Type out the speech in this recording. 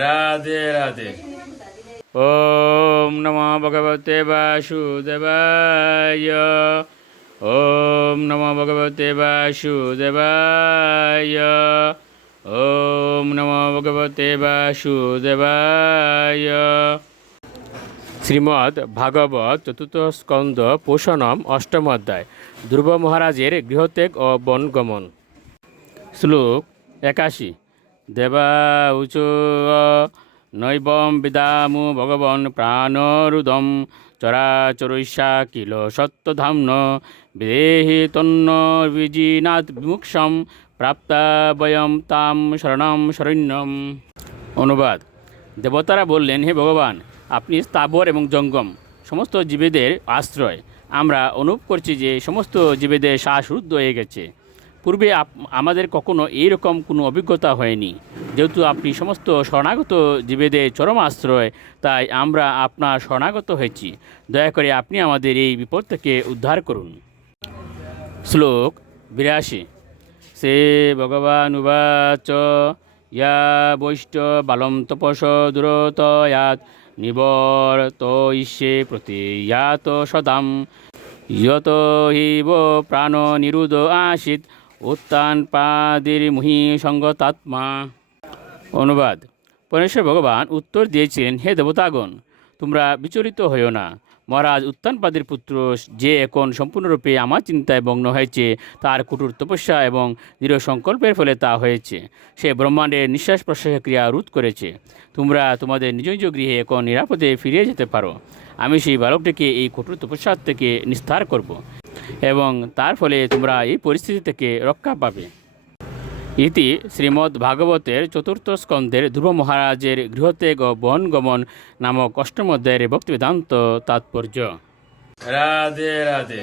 রাধে রাধে। ওম নমো ভগবতে বাসুদেবায়। ওম নমো ভগবতে বাসুদেবায়। ওম নমো ভগবতে বাসুদেবায়। শ্রীমদ্ ভাগবত চতুর্থ স্কন্দ পোষণম অষ্টম অধ্যায়। ধ্রুব মহারাজের গৃহত্যাগ ও বনগমন। শ্লোক 81। দেবা উচু নৈবম বিদামু ভগবন প্রাণরুদম চরাচরৈষা কিল সত্যধাম্ন বিদেহি তন্ন বিজিনাথ বিমুক্ষম প্রাপ্তা বয়ম তাম শরণম শরণ্যম। অনুবাদ: দেবতারা বললেন, হে ভগবান, আপনি স্থাবর এবং জঙ্গম সমস্ত জীবেদের আশ্রয়। আমরা অনুভব করছি যে সমস্ত জীবেদের শ্বাসরুদ্ধ হয়ে গেছে। পূর্বে আমাদের কখনো এইরকম কোনো অভিজ্ঞতা হয়নি। যেহেতু আপনি সমস্ত শরণাগত জীবেদের চরম আশ্রয়, তাই আমরা আপনার শরণাগত হয়েছি। দয়া করে আপনি আমাদের এই বিপদ থেকে উদ্ধার করুন। শ্লোক 82। সে ভগবানুবাচ ইয়া বৈষ্ট বালম তপস দূরতয়াত নিবর্তয়িষ্যে প্রতিয়াত সদাম যত হিব প্রাণ নিরুদ আশিত উত্তান পাদির মুহি সঙ্গতাত্মা। অনুবাদ: পরমেশ্বর ভগবান উত্তর দিয়েছিলেন, হে দেবতাগণ, তোমরা বিচলিত হইও না। মহারাজ উত্তানপাদের পুত্র, যে এখন সম্পূর্ণরূপে আমার চিন্তায় মগ্ন হয়েছে, তার কঠোর তপস্যা এবং দৃঢ় সংকল্পের ফলে তা হয়েছে। সে ব্রহ্মাণ্ডের নিঃশ্বাস প্রশ্বাসের ক্রিয়া রোধ করেছে। তোমরা তোমাদের নিজ নিজ গৃহে এখন নিরাপদে ফিরে যেতে পারো। আমি সেই বালকটিকে এই কঠোর তপস্যা থেকে নিস্তার করব এবং তার ফলে তোমরা এই পরিস্থিতি থেকে রক্ষা পাবে। ইতি শ্রীমদ্ ভাগবতের চতুর্থ স্কন্দের ধ্রুব মহারাজের গৃহত্যাগ ও বনগমন নামক অষ্টম অধ্যায়ের ভক্তিবেদান্ত তাৎপর্য। রাধে রাধে।